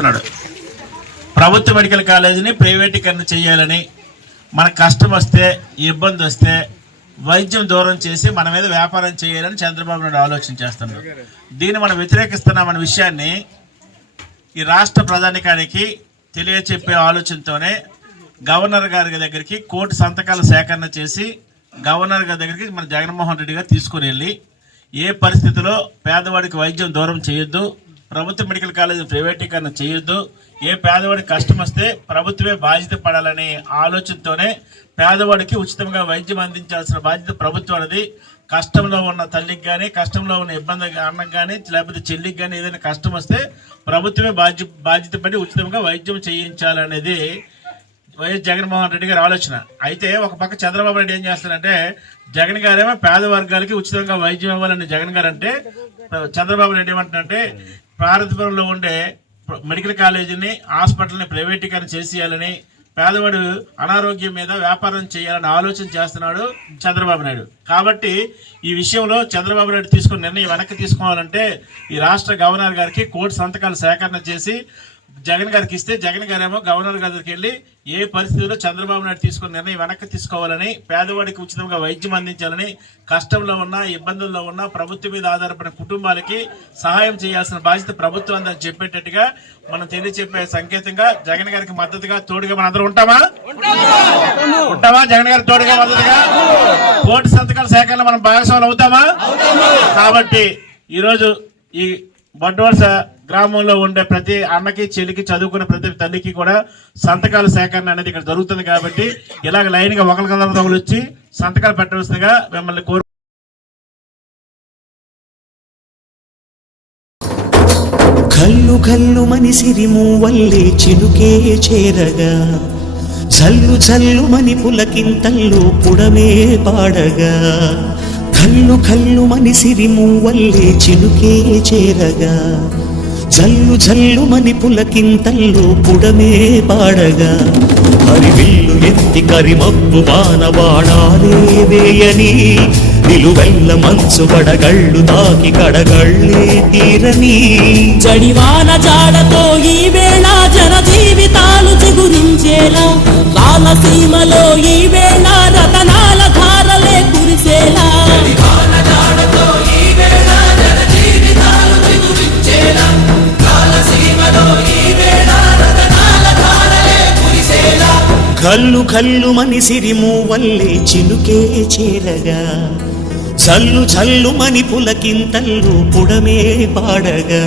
చేస్తున్నాడు. ప్రభుత్వ మెడికల్ కాలేజీని ప్రైవేటీకరణ చేయాలని, మన కష్టం వస్తే ఇబ్బంది వస్తే వైద్యం దూరం చేసి మన మీద వ్యాపారం చేయాలని చంద్రబాబు నాయుడు ఆలోచన చేస్తున్నాడు. దీన్ని మనం వ్యతిరేకిస్తున్నామన్న విషయాన్ని ఈ రాష్ట్ర ప్రజానికానికి తెలియచెప్పే ఆలోచనతోనే గవర్నర్ గారి దగ్గరికి కోటి సంతకాల సేకరణ చేసి గవర్నర్ గారి దగ్గరికి మన జగన్మోహన్ రెడ్డి గారు తీసుకుని వెళ్ళి ఏ పరిస్థితిలో పేదవాడికి వైద్యం దూరం చేయొద్దు, ప్రభుత్వ మెడికల్ కాలేజీ ప్రైవేటీకరణ చేయొద్దు, ఏ పేదవాడికి కష్టం వస్తే ప్రభుత్వమే బాధ్యత పడాలనే ఆలోచనతోనే పేదవాడికి ఉచితంగా వైద్యం అందించాల్సిన బాధ్యత ప్రభుత్వం అనేది. కష్టంలో ఉన్న తల్లికి కానీ, కష్టంలో ఉన్న ఇబ్బంది అన్నకు కానీ, లేకపోతే చెల్లికి కానీ ఏదైనా కష్టం వస్తే ప్రభుత్వమే బాధ్యత పడి ఉచితంగా వైద్యం చేయించాలనేది వైఎస్ జగన్మోహన్ రెడ్డి గారి ఆలోచన. అయితే ఒక పక్క చంద్రబాబు నాయుడు ఏం చేస్తారంటే, జగన్ గారేమో పేద వర్గాలకి ఉచితంగా వైద్యం ఇవ్వాలని జగన్ గారు అంటే, చంద్రబాబు నాయుడు ఏమంటారంటే పార్వతీపురంలో ఉండే మెడికల్ కాలేజీని హాస్పిటల్ని ప్రైవేటీకరణ చేసేయాలని, పేదవాడు అనారోగ్యం మీద వ్యాపారం చేయాలని ఆలోచన చేస్తున్నాడు చంద్రబాబు నాయుడు. కాబట్టి ఈ విషయంలో చంద్రబాబు నాయుడు తీసుకున్న నిర్ణయం వెనక్కి తీసుకోవాలంటే ఈ రాష్ట్ర గవర్నర్ గారికి కోటి సంతకాలు సేకరణ చేసి జగన్ గారికి ఇస్తే, జగన్ గారేమో గవర్నర్ గారికి వెళ్ళి ఏ పరిస్థితుల్లో చంద్రబాబు నాయుడు తీసుకున్న నిర్ణయం వెనక్కి తీసుకోవాలని, పేదవాడికి ఉచితంగా వైద్యం అందించాలని, కష్టంలో ఉన్న ఇబ్బందుల్లో ఉన్న ప్రభుత్వం మీద ఆధారపడిన కుటుంబాలకి సహాయం చేయాల్సిన బాధ్యత ప్రభుత్వం అని చెప్పేటట్టుగా మనం తెలియచెప్పే సంకేతంగా జగన్ గారికి మద్దతుగా తోడుగా మన అందరూ ఉంటామా? జగన్ గారికి తోడుగా మద్దతుగా కోటి సంతకాల సేకరణ మనం భాగస్వాములు అవుతామా? కాబట్టి ఈరోజు ఈ బొడ్డవలస గ్రామంలో ఉండే ప్రతి అన్నకి చెల్లికి చదువుకున్న ప్రతి తల్లికి కూడా సంతకాల సేకరణ అనేది ఇక్కడ జరుగుతుంది. కాబట్టి ఇలాగ లైన్ గా ఒకరికొకరు వచ్చి సంతకాలు పెట్టవలసిందిగా మిమ్మల్ని కోరు. కల్లు కల్లు మని సిరిము వల్లే చినుకే చేరగా, జల్లు జల్లు మని పులకింతల్లో పుడమే పాడగా, కల్లు కల్లు మని సిరిము వల్లే చినుకే చేరగా, జల్లు జల్లు మని పులకింతల్లో పుడమే పాడగా, హరివిల్లు ఎత్తి కరిమబ్బు బాణవాడాలే వేయని, నిలువెల్ల మంచు పడగళ్ళు తాకి కడగళ్ళే తీరని, జడివాన జాడతో ఈ వేళ జన జీవితాలు చిగురించేలా, రాలసీమలో ఈ వేళ రతనాల ధారలే కురిసేలా, కల్లు కల్లు మని సిరిము వల్లే చినుకే చేరగా, చల్లు చల్లు మని పులకింతల్లు పుడమే పాడగా.